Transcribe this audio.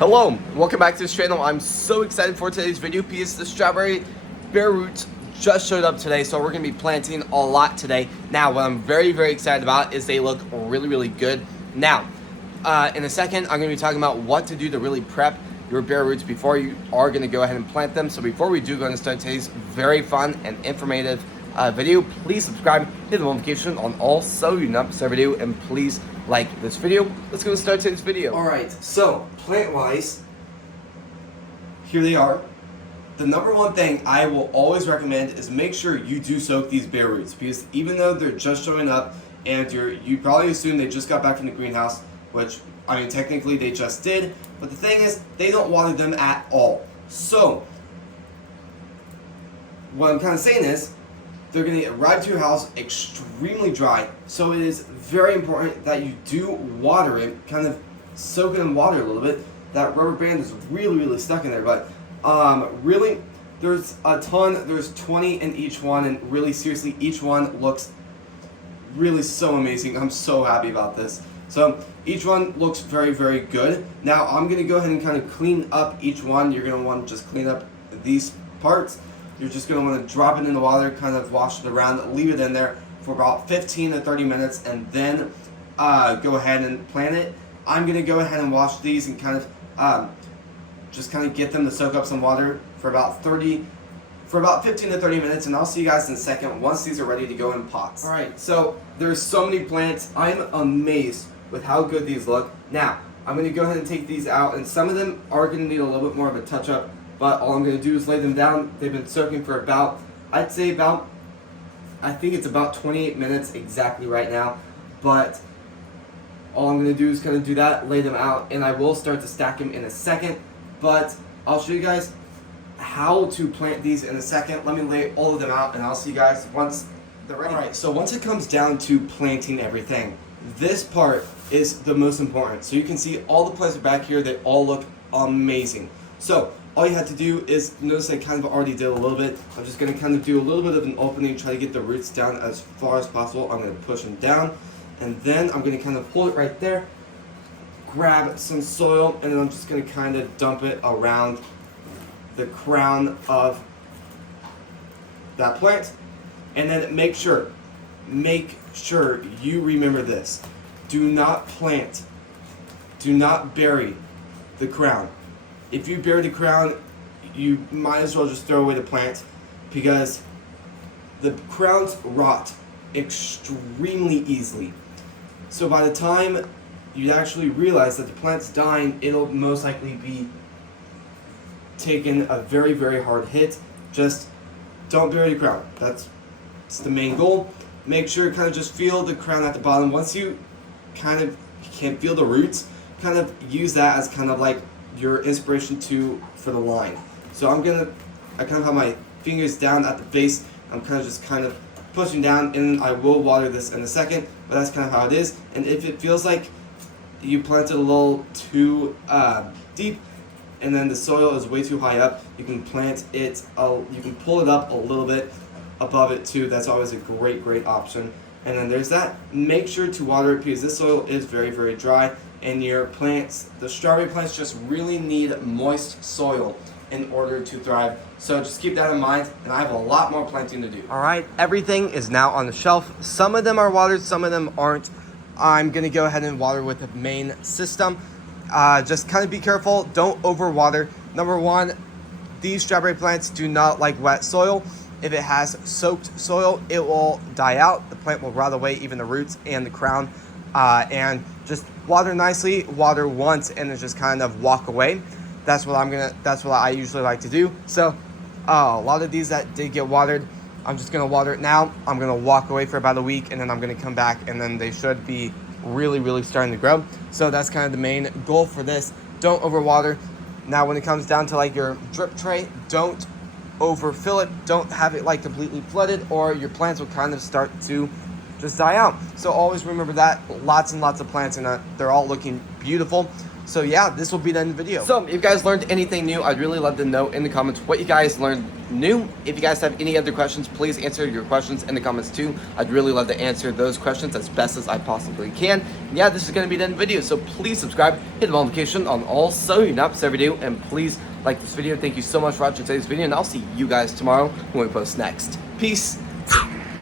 Hello, welcome back to this channel. I'm so excited for today's video because the strawberry bare roots just showed up today, so we're going to be planting a lot today. Now, what I'm very excited about is they look really good. Now, in a second, I'm going to be talking about what to do to really prep your bare roots before you are going to go ahead and plant them. So before we do go and start today's very fun and informative video, please subscribe, hit the notification on all so you not miss our video, and please like this video. Let's go and start today's video. Alright, so plant-wise, here they are. The number one thing I will always recommend is make sure you do soak these bare roots, because even though they're just showing up and you probably assume they just got back from the greenhouse, which I mean technically they just did, but the thing is they don't water them at all. So what I'm kind of saying is they're going to arrive to your house extremely dry, so it is very important that you do water it, kind of soak it in water a little bit. That rubber band is really stuck in there, but really there's a ton, there's 20 in each one, and really seriously each one looks really so amazing. I'm so happy about this. So each one looks very good. Now I'm going to go ahead and kind of clean up each one. You're going to want to just clean up these parts. You're just going to want to drop it in the water, kind of wash it around, leave it in there for about 15 to 30 minutes, and then go ahead and plant it. I'm going to go ahead and wash these and kind of just kind of get them to soak up some water for about 15 to 30 minutes, and I'll see you guys in a second once these are ready to go in pots. Alright, so there's so many plants. I'm amazed with how good these look. Now, I'm going to go ahead and take these out, and some of them are going to need a little bit more of a touch-up, but all I'm going to do is lay them down. They've been soaking for about, I think it's about 28 minutes exactly right now, but all I'm going to do is kind of do that, lay them out, and I will start to stack them in a second, but I'll show you guys how to plant these in a second. Let me lay all of them out, and I'll see you guys once they're ready. Alright, so once it comes down to planting everything, this part is the most important. So you can see all the plants are back here. They all look amazing. So all you have to do is, notice I kind of already did a little bit. I'm just going to kind of do a little bit of an opening, try to get the roots down as far as possible. I'm going to push them down, and then I'm going to kind of hold it right there, grab some soil, and then I'm just going to kind of dump it around the crown of that plant. And then make sure you remember this. Do not bury the crown. If you bury the crown, you might as well just throw away the plant, because the crowns rot extremely easily. So by the time you actually realize that the plant's dying, it'll most likely be taking a very hard hit. Just don't bury the crown. That's the main goal. Make sure you kind of just feel the crown at the bottom. Once you kind of can feel the roots, kind of use that as kind of like your inspiration for the line. So I kind of have my fingers down at the base. I'm kind of pushing down, and I will water this in a second, but that's kind of how it is. And if it feels like you planted a little too deep, and then the soil is way too high up, you can plant it, you can pull it up a little bit above it too. That's always a great option. And then there's that. Make sure to water it, because this soil is very dry, and your plants, the strawberry plants, just really need moist soil in order to thrive. So just keep that in mind, and I have a lot more planting to do. Alright, everything is now on the shelf. Some of them are watered, some of them aren't. I'm going to go ahead and water with the main system. Just kind of be careful, don't overwater. Number one, these strawberry plants do not like wet soil. If it has soaked soil, it will die out. The plant will rot away, even the roots and the crown. And just water nicely, water once, and then just kind of walk away. That's what I usually like to do. So a lot of these that did get watered, I'm just gonna water it now. I'm gonna walk away for about a week, and then I'm gonna come back, and then they should be really starting to grow. So that's kind of the main goal for this. Don't overwater. Now when it comes down to like your drip tray, don't overfill it. Don't have it like completely flooded, or your plants will kind of start to just die out. So always remember that. Lots and lots of plants, and they're all looking beautiful. So yeah, this will be the end of the video. So if you guys learned anything new, I'd really love to know in the comments what you guys learned new. If you guys have any other questions, please answer your questions in the comments too. I'd really love to answer those questions as best as I possibly can. And yeah, this is going to be the end of the video. So please subscribe, hit the bell notification on all so you not miss every video, and please like this video. Thank you so much for watching today's video, and I'll see you guys tomorrow when we post next. Peace.